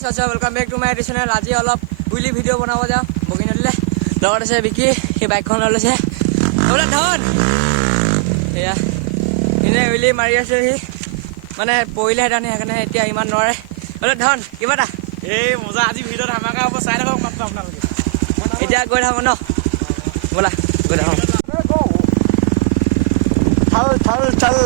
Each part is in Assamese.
guys, welcome back to my channel. আজি অলপ wheelie ভিডিও বনাব যাও বগিনলে লগত আছে বিকি এই বাইকখন লৈছে ওলা ধন এয়া ইনে wheelie মাৰি আছে সি মানে পইলে হেডানি হেকানে এতিয়া ইমান নৰে ওলা ধন কিবাটা এই মজা আজি ভিডিও ধামাকা হ'ব চাই থাকক মাত্ৰ আপোনালোকে এতিয়া গৈ থাকো ন বলা গৈ থাকো চল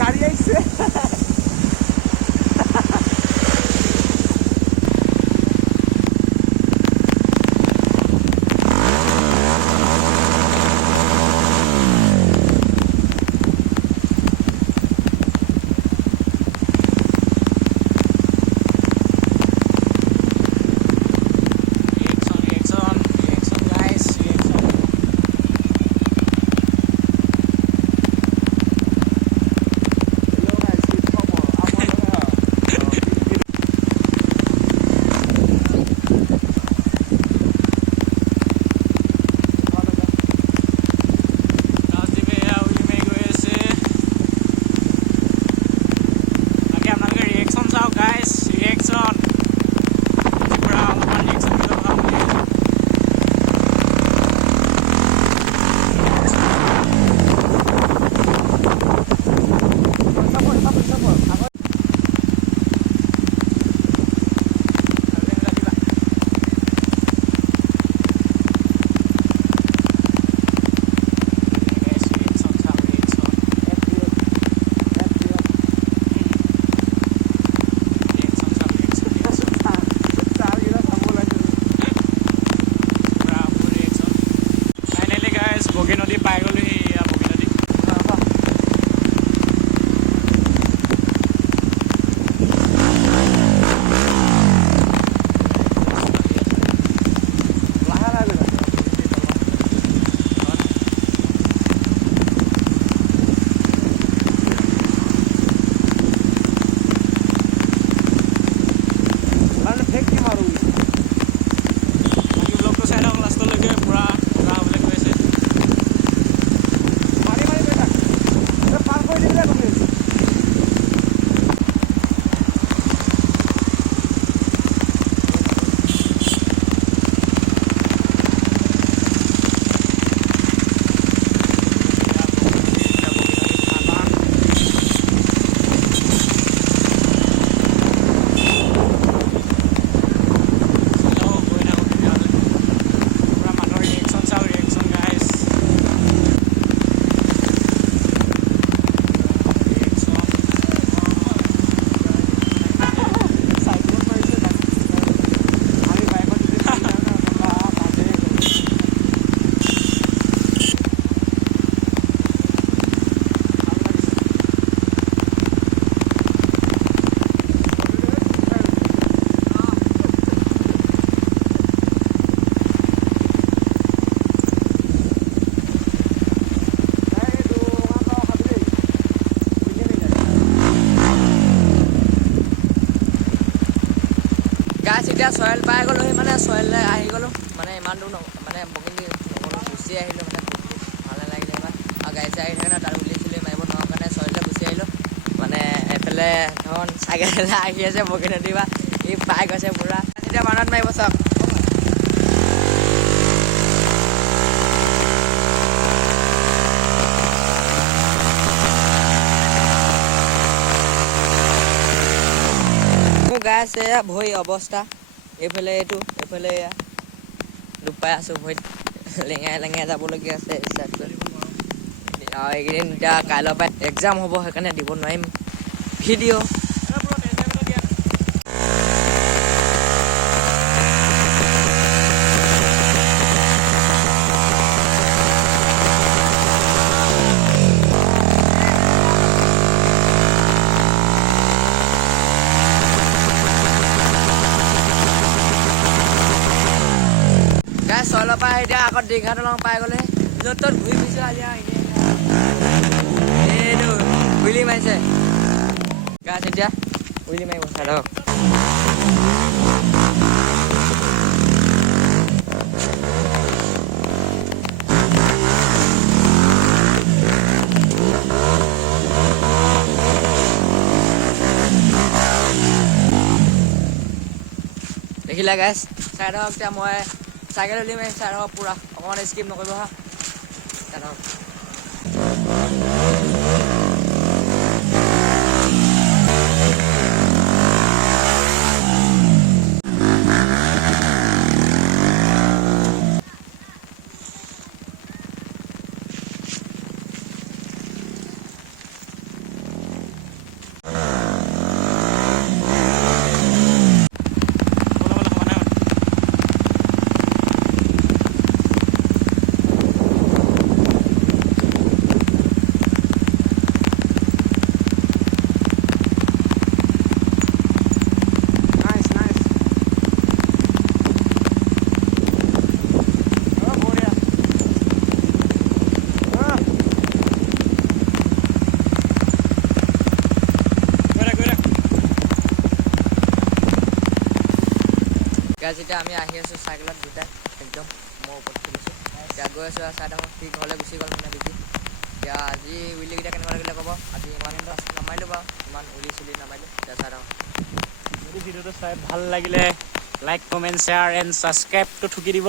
গাড়ি আইছে বগী নদী পাই গ'লো এয়া বগী নদী ব্লগটো চাই থাকক লাষ্টলৈকে পুৰা মজা হ'বলৈ গৈ আছে গাছ এতিয়া চয়েল পাই গ'লো মানে চয়েললে আহি গ'লো মানে ইমান দূৰ মানে বগিনি নগ'লো গুচি আহিলোঁ মানে ভাল নালাগিলে ইমান আৰু গাড়ী চাই আহি থাকে ন তাৰ উলি চুলি মাৰিব নোৱাৰা কাৰণে চয়েললে গুচি আহিলোঁ মানে এইফালে ধন চাইকেললৈ আহি আছে বগী নদী বা ই পাই গৈছে পূৰা এতিয়া বানত মাৰিব চাওক গাছ এয়া ভৰি অৱস্থা এইফালে এইটো এইফালে এয়া ডুব পাই আছোঁ ভৰিত লেঙাই লেঙাই যাবলগীয়া আছে এইকেইদিন এতিয়া কাইলৈৰ পৰা এক্সাম হ'ব সেইকাৰণে দিব নোৱাৰিম ভিডিঅ' গাই চইলৰ পৰা এতিয়া আকৌ দীঘা দলং পাই গ'লে য'ত ত'ত ঘূৰি ফুৰিছোঁ আজি এইটো হুইলি মাৰিছে গাছ এতিয়া হুইলি মাৰিব চাই থাকক দেখিলা গাইছ চাই থাকক এতিয়া মই চাইকেল উলি মাৰি চাই থাকক পূৰা অকণমান স্কিপ নকৰিব হা চাই থাকক গাইজ এতিয়া আমি আহি আছোঁ চাইকেলত দুটাই একদম মই ওপৰত খুলিছোঁ এতিয়া গৈ আছোঁ চাই থাকোঁ সি ঘৰলৈ গুচি গ'ল মানে বিজি এতিয়া আজি উইলিকেইটা কেনেকুৱা লাগিলে ক'ব আজি ইমান নামাৰিলোঁ বাৰু ইমান উলি চুলি নামাৰিলোঁ এতিয়া চাই থাকোঁ যদি ভিডিঅ'টো চাই ভাল লাগিলে লাইক কমেণ্ট শ্বেয়াৰ এণ্ড ছাবস্ক্ৰাইবটো ঠুকি দিব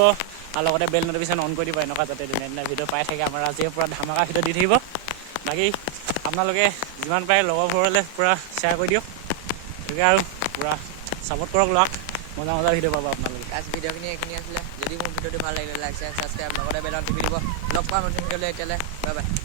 আৰু লগতে বেল নটিফিকেশ্যন অন কৰি দিব এনেকুৱা যাতে ধুনীয়া ধুনীয়া ভিডিঅ' পাই থাকে আমাৰ আজিৰ পৰা ধামাকা ভিডিঅ' দি থাকিব বাকী আপোনালোকে যিমান পাৰে লগৰবোৰলৈ পূৰা শ্বেয়াৰ কৰি দিয়ক গতিকে আৰু পূৰা ছাপোৰ্ট কৰক লওক মজা মজা ভিডিঅ' পাব আপোনালোকে গাইজ ভিডিঅ'খিনি এইখিনি আছিলে যদি মোৰ ভিডিঅ'টো ভাল লাগিলে লাইক শ্বেয়াৰ ছাবস্ক্ৰাইব লগতে বেলন টিপি দিব লগ পাম নতুন ভিডিঅ'লৈ এতিয়ালৈ বাই বাই